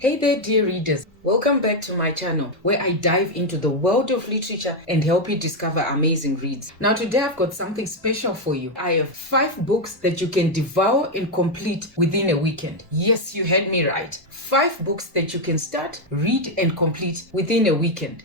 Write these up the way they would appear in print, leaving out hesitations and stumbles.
Hey there, dear readers. Welcome back to my channel where I dive into the world of literature and help you discover amazing reads. Now today I've got something special for you. I have 5 books that you can devour and complete within a weekend. Yes, you heard me right. 5 books that you can start, read and complete within a weekend.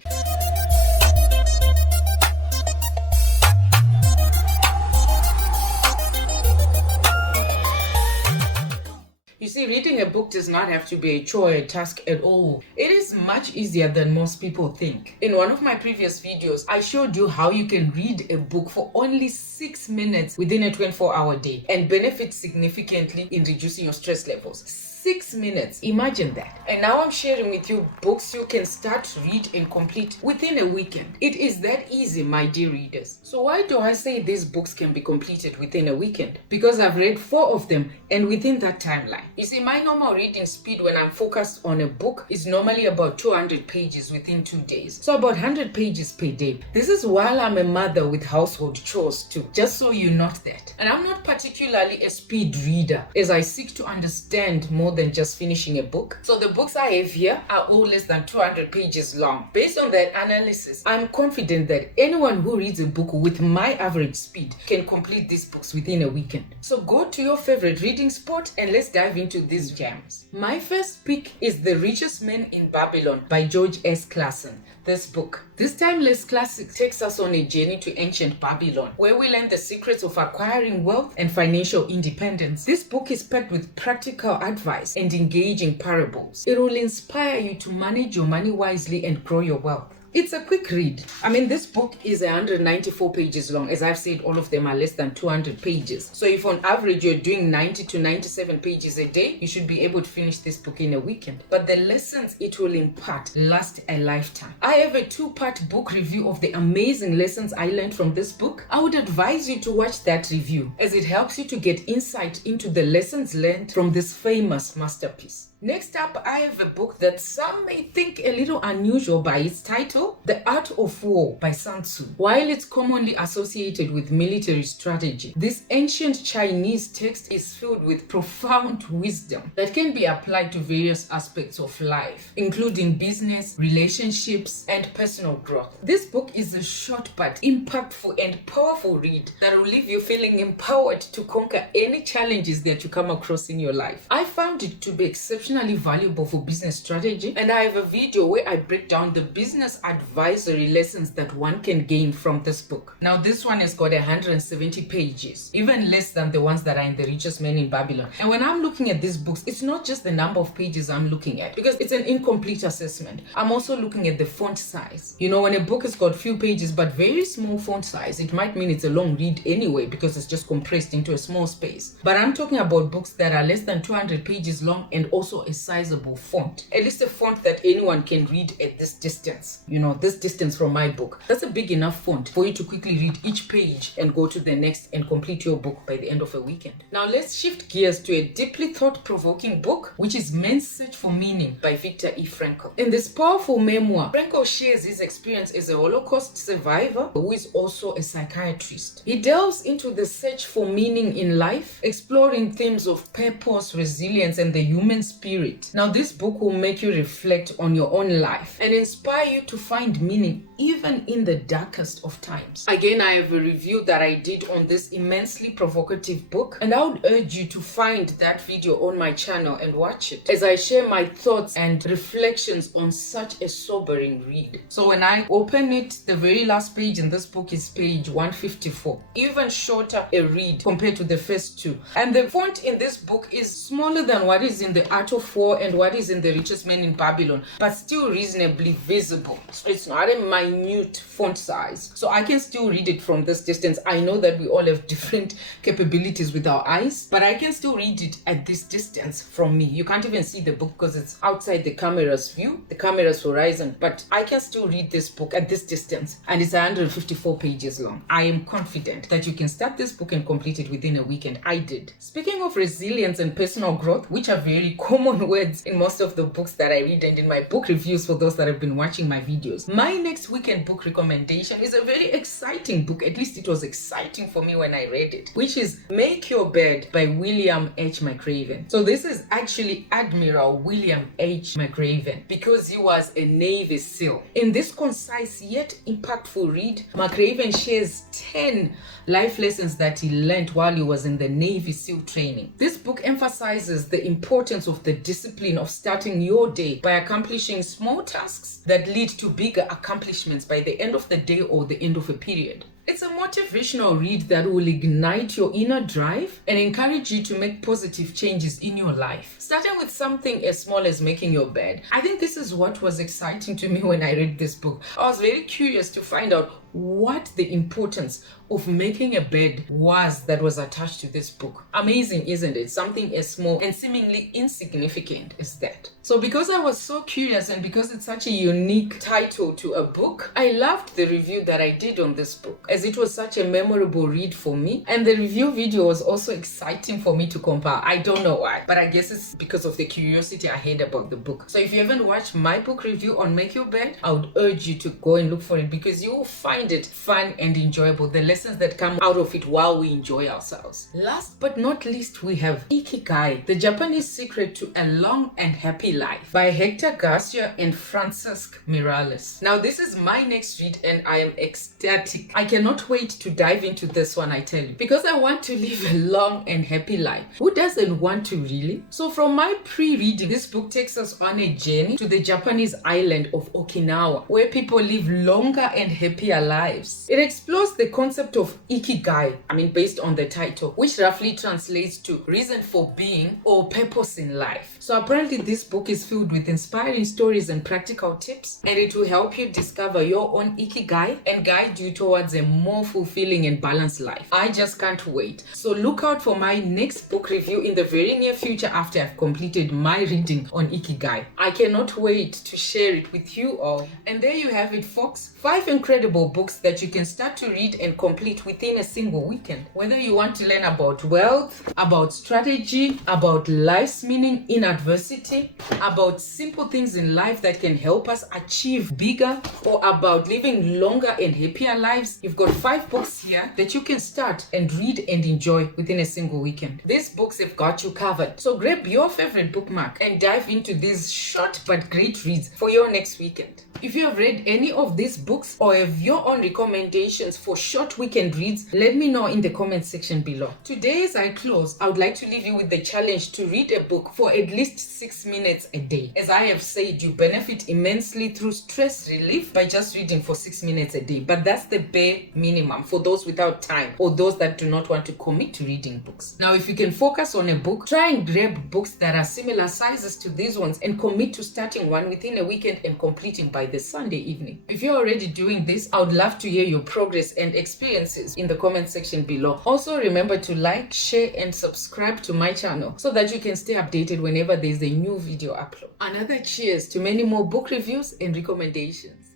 You see, reading a book does not have to be a chore or a task at all. It is much easier than most people think. In one of my previous videos, I showed you how you can read a book for only 6 minutes within a 24-hour day and benefit significantly in reducing your stress levels. 6 minutes. Imagine that. And now I'm sharing with you books you can start, read, and complete within a weekend. It is that easy, my dear readers. So why do I say these books can be completed within a weekend? Because I've read 4 of them and within that timeline. You see, my normal reading speed when I'm focused on a book is normally about 200 pages within 2 days. So about 100 pages per day. This is while I'm a mother with household chores too, just so you note that. And I'm not particularly a speed reader as I seek to understand more than just finishing a book. So the books I have here are all less than 200 pages long. Based on that analysis, I'm confident that anyone who reads a book with my average speed can complete these books within a weekend. So go to your favorite reading spot and let's dive into these gems. My first pick is The Richest Man in Babylon by George S. Clason. This book, this timeless classic, takes us on a journey to ancient Babylon, where we learn the secrets of acquiring wealth and financial independence. This book is packed with practical advice and engaging parables. It will inspire you to manage your money wisely and grow your wealth. It's a quick read. I mean, this book is 194 pages long. As I've said, all of them are less than 200 pages. So if on average you're doing 90 to 97 pages a day, you should be able to finish this book in a weekend. But the lessons it will impart last a lifetime. I have a 2-part book review of the amazing lessons I learned from this book. I would advise you to watch that review as it helps you to get insight into the lessons learned from this famous masterpiece. Next up, I have a book that some may think a little unusual by its title, The Art of War by Sun Tzu. While it's commonly associated with military strategy, this ancient Chinese text is filled with profound wisdom that can be applied to various aspects of life, including business, relationships, and personal growth. This book is a short but impactful and powerful read that will leave you feeling empowered to conquer any challenges that you come across in your life. I found it to be exceptionally valuable for business strategy, and I have a video where I break down the business advisory lessons that one can gain from this book. Now this one has got 170 pages, even less than the ones that are in The Richest Man in Babylon. And when I'm looking at these books, it's not just the number of pages I'm looking at, because it's an incomplete assessment. I'm also looking at the font size. You know, when a book has got few pages but very small font size, it might mean it's a long read anyway because it's just compressed into a small space. But I'm talking about books that are less than 200 pages long and also a sizable font, at least a font that anyone can read at this distance. You know, this distance from my book, that's a big enough font for you to quickly read each page and go to the next and complete your book by the end of a weekend. Now let's shift gears to a deeply thought-provoking book, which is Man's Search for Meaning by Viktor E. Frankl. In this powerful memoir, Frankl shares his experience as a Holocaust survivor who is also a psychiatrist. He delves into the search for meaning in life, exploring themes of purpose, resilience, and the human spirit. Now this book will make you reflect on your own life and inspire you to find meaning even in the darkest of times. Again, I have a review that I did on this immensely provocative book, and I would urge you to find that video on my channel and watch it as I share my thoughts and reflections on such a sobering read. So when I open it, the very last page in this book is page 154. Even shorter a read compared to the first 2. And the font in this book is smaller than what is in The Art of War and what is in The Richest Man in Babylon, but still reasonably visible. So it's not a minute font size. So I can still read it from this distance. I know that we all have different capabilities with our eyes, but I can still read it at this distance from me. You can't even see the book because it's outside the camera's view, the camera's horizon, but I can still read this book at this distance, and it's 154 pages long. I am confident that you can start this book and complete it within a weekend. I did. Speaking of resilience and personal growth, which are very common common words in most of the books that I read and in my book reviews for those that have been watching my videos. My next weekend book recommendation is a very exciting book, at least it was exciting for me when I read it, which is Make Your Bed by William H. McRaven. So this is actually Admiral William H. McRaven because he was a Navy SEAL. In this concise yet impactful read, McRaven shares 10 life lessons that he learned while he was in the Navy SEAL training. This book emphasizes the importance of the discipline of starting your day by accomplishing small tasks that lead to bigger accomplishments by the end of the day or the end of a period. It's a motivational read that will ignite your inner drive and encourage you to make positive changes in your life. Starting with something as small as making your bed. I think this is what was exciting to me when I read this book. I was very curious to find out what the importance of making a bed was that was attached to this book. Amazing, isn't it? Something as small and seemingly insignificant as that. So because I was so curious and because it's such a unique title to a book, I loved the review that I did on this book, as it was such a memorable read for me. And the review video was also exciting for me to compile. I don't know why, but I guess it's because of the curiosity I had about the book. So if you haven't watched my book review on Make Your Bed, I would urge you to go and look for it because you will find it fun and enjoyable. The lessons that come out of it while we enjoy ourselves. Last but not least, we have Ikigai, the Japanese secret to a long and happy life by Hector Garcia and Francisque Miralles. Now this is my next read and I am ecstatic. I cannot wait to dive into this one, I tell you, because I want to live a long and happy life. Who doesn't want to, really? So from my pre-reading, this book takes us on a journey to the Japanese island of Okinawa, where people live longer and happier lives. It explores the concept of Ikigai, based on the title, which roughly translates to reason for being or purpose in life. So apparently this book is filled with inspiring stories and practical tips, and it will help you discover your own Ikigai and guide you towards a more fulfilling and balanced life. I just can't wait. So look out for my next book review in the very near future after I've completed my reading on Ikigai. I cannot wait to share it with you all. And there you have it, folks. 5 incredible books that you can start to read and complete within a single weekend. Whether you want to learn about wealth, about strategy, about life's meaning in adversity, about simple things in life that can help us achieve bigger, or about living longer and happier lives, you've got 5 books here that you can start and read and enjoy within a single weekend. These books have got you covered. So grab your favorite bookmark and dive into these short but great reads for your next weekend. If you have read any of these books or have your own recommendations for short weekend reads, let me know in the comment section below. Today, as I close, I would like to leave you with the challenge to read a book for at least 6 minutes a day. As I have said, you benefit immensely through stress relief by just reading for 6 minutes a day. But that's the bare minimum for those without time or those that do not want to commit to reading books. Now, if you can focus on a book, try and grab books that are similar sizes to these ones and commit to starting one within a weekend and completing by the Sunday evening. If you're already doing this, I would love to hear your progress and experiences in the comment section below. Also, remember to like, share, and subscribe to my channel so that you can stay updated whenever there's a new video upload. Another cheers to many more book reviews and recommendations.